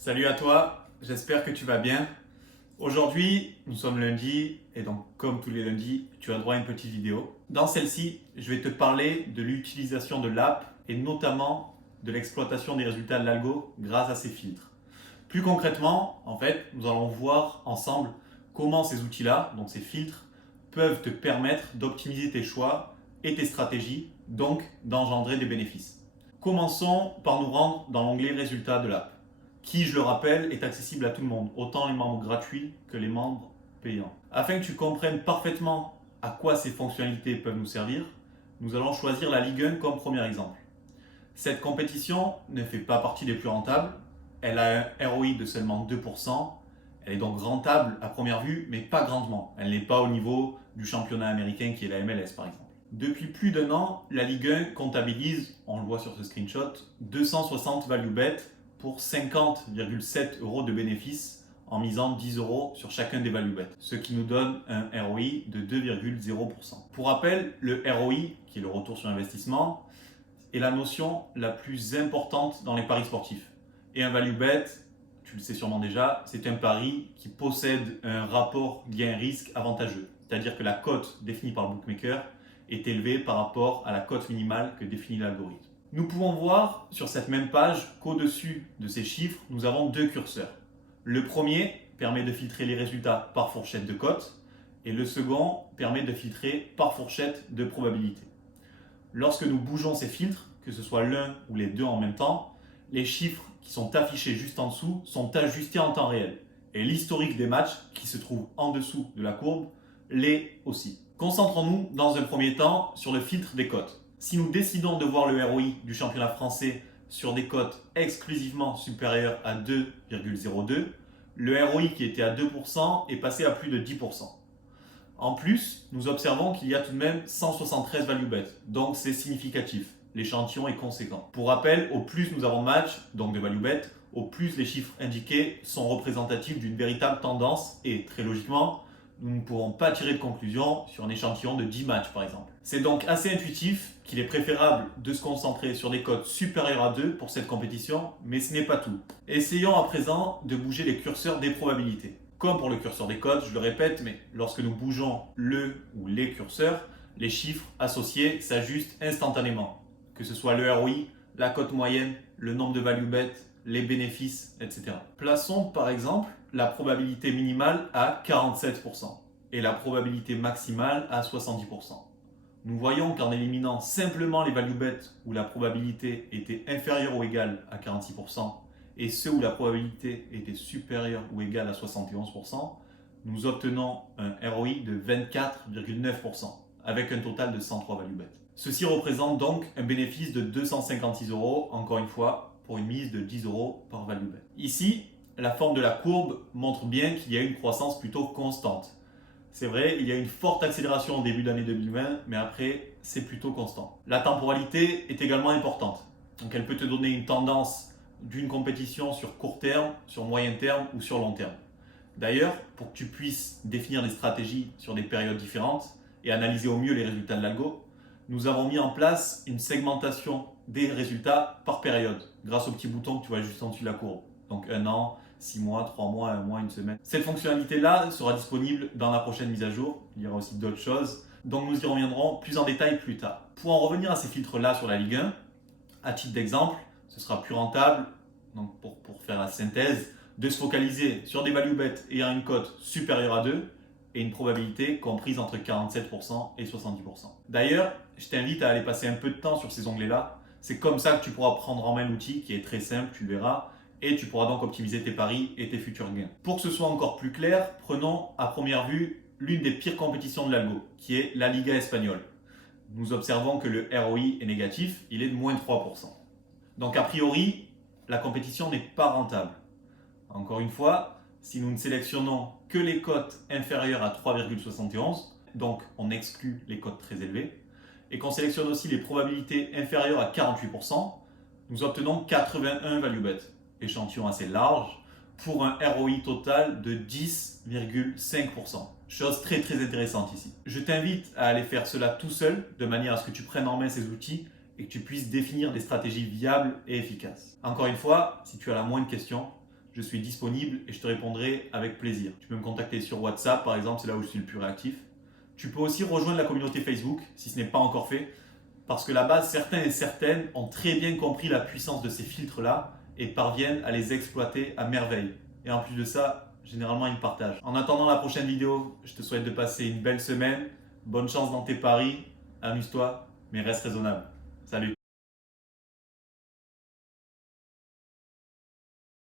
Salut à toi, j'espère que tu vas bien. Aujourd'hui, nous sommes lundi et donc comme tous les lundis, tu as droit à une petite vidéo. Dans celle-ci, je vais te parler de l'utilisation de l'app et notamment de l'exploitation des résultats de l'algo grâce à ces filtres. Plus concrètement, en fait, nous allons voir ensemble comment ces outils-là, donc ces filtres, peuvent te permettre d'optimiser tes choix et tes stratégies, donc d'engendrer des bénéfices. Commençons par nous rendre dans l'onglet résultats de l'app qui, je le rappelle, est accessible à tout le monde, autant les membres gratuits que les membres payants. Afin que tu comprennes parfaitement à quoi ces fonctionnalités peuvent nous servir, nous allons choisir la Ligue 1 comme premier exemple. Cette compétition ne fait pas partie des plus rentables, elle a un ROI de seulement 2%, elle est donc rentable à première vue, mais pas grandement. Elle n'est pas au niveau du championnat américain qui est la MLS par exemple. Depuis plus d'un an, la Ligue 1 comptabilise, on le voit sur ce screenshot, 260 value bet pour 50,7 euros de bénéfices en misant 10 euros sur chacun des value bets, ce qui nous donne un ROI de 2,0%. Pour rappel, le ROI, qui est le retour sur investissement, est la notion la plus importante dans les paris sportifs. Et un value bet, tu le sais sûrement déjà, c'est un pari qui possède un rapport gain-risque avantageux. C'est-à-dire que la cote définie par le bookmaker est élevée par rapport à la cote minimale que définit l'algorithme. Nous pouvons voir sur cette même page qu'au-dessus de ces chiffres, nous avons deux curseurs. Le premier permet de filtrer les résultats par fourchette de cote et le second permet de filtrer par fourchette de probabilité. Lorsque nous bougeons ces filtres, que ce soit l'un ou les deux en même temps, les chiffres qui sont affichés juste en dessous sont ajustés en temps réel. Et l'historique des matchs qui se trouve en dessous de la courbe l'est aussi. Concentrons-nous dans un premier temps sur le filtre des cotes. Si nous décidons de voir le ROI du championnat français sur des cotes exclusivement supérieures à 2,02, le ROI qui était à 2% est passé à plus de 10%. En plus, nous observons qu'il y a tout de même 173 value bets, donc c'est significatif. L'échantillon est conséquent. Pour rappel, au plus nous avons de matchs, donc de value bet, au plus les chiffres indiqués sont représentatifs d'une véritable tendance et, très logiquement, nous ne pourrons pas tirer de conclusion sur un échantillon de 10 matchs par exemple. C'est donc assez intuitif qu'il est préférable de se concentrer sur des cotes supérieures à 2 pour cette compétition, mais ce n'est pas tout. Essayons à présent de bouger les curseurs des probabilités. Comme pour le curseur des cotes, je le répète, mais lorsque nous bougeons le ou les curseurs, les chiffres associés s'ajustent instantanément. Que ce soit le ROI, la cote moyenne, le nombre de value bet, les bénéfices, etc. Plaçons par exemple la probabilité minimale à 47% et la probabilité maximale à 70%. Nous voyons qu'en éliminant simplement les value bets où la probabilité était inférieure ou égale à 46% et ceux où la probabilité était supérieure ou égale à 71%, nous obtenons un ROI de 24,9% avec un total de 103 value bets. Ceci représente donc un bénéfice de 256 euros, encore une fois, pour une mise de 10 euros par value bet. Ici, la forme de la courbe montre bien qu'il y a une croissance plutôt constante. C'est vrai, il y a une forte accélération au début de l'année 2020, mais après, c'est plutôt constant. La temporalité est également importante. Donc elle peut te donner une tendance d'une compétition sur court terme, sur moyen terme ou sur long terme. D'ailleurs, pour que tu puisses définir des stratégies sur des périodes différentes et analyser au mieux les résultats de l'algo, nous avons mis en place une segmentation des résultats par période, grâce au petit bouton que tu vois juste en dessus de la courbe. Donc 1 an, 6 mois, 3 mois, 1 mois, 1 semaine. Cette fonctionnalité-là sera disponible dans la prochaine mise à jour. Il y aura aussi d'autres choses. Donc nous y reviendrons plus en détail plus tard. Pour en revenir à ces filtres-là sur la Ligue 1, à titre d'exemple, ce sera plus rentable, donc pour faire la synthèse, de se focaliser sur des value bets ayant une cote supérieure à 2 et une probabilité comprise entre 47% et 70%. D'ailleurs, je t'invite à aller passer un peu de temps sur ces onglets-là. C'est comme ça que tu pourras prendre en main l'outil qui est très simple, tu le verras, et tu pourras donc optimiser tes paris et tes futurs gains. Pour que ce soit encore plus clair, prenons à première vue l'une des pires compétitions de l'algo, qui est la Liga espagnole. Nous observons que le ROI est négatif, il est de moins de 3%. Donc a priori, la compétition n'est pas rentable. Encore une fois, si nous ne sélectionnons que les cotes inférieures à 3,71, donc on exclut les cotes très élevées, et qu'on sélectionne aussi les probabilités inférieures à 48%, nous obtenons 81 value bet, échantillon assez large, pour un ROI total de 10,5%. Chose très très intéressante ici. Je t'invite à aller faire cela tout seul, de manière à ce que tu prennes en main ces outils et que tu puisses définir des stratégies viables et efficaces. Encore une fois, si tu as la moindre question, je suis disponible et je te répondrai avec plaisir. Tu peux me contacter sur WhatsApp par exemple, c'est là où je suis le plus réactif. Tu peux aussi rejoindre la communauté Facebook si ce n'est pas encore fait, parce que là-bas, certains et certaines ont très bien compris la puissance de ces filtres-là et parviennent à les exploiter à merveille. Et en plus de ça, généralement, ils partagent. En attendant la prochaine vidéo, je te souhaite de passer une belle semaine. Bonne chance dans tes paris. Amuse-toi, mais reste raisonnable.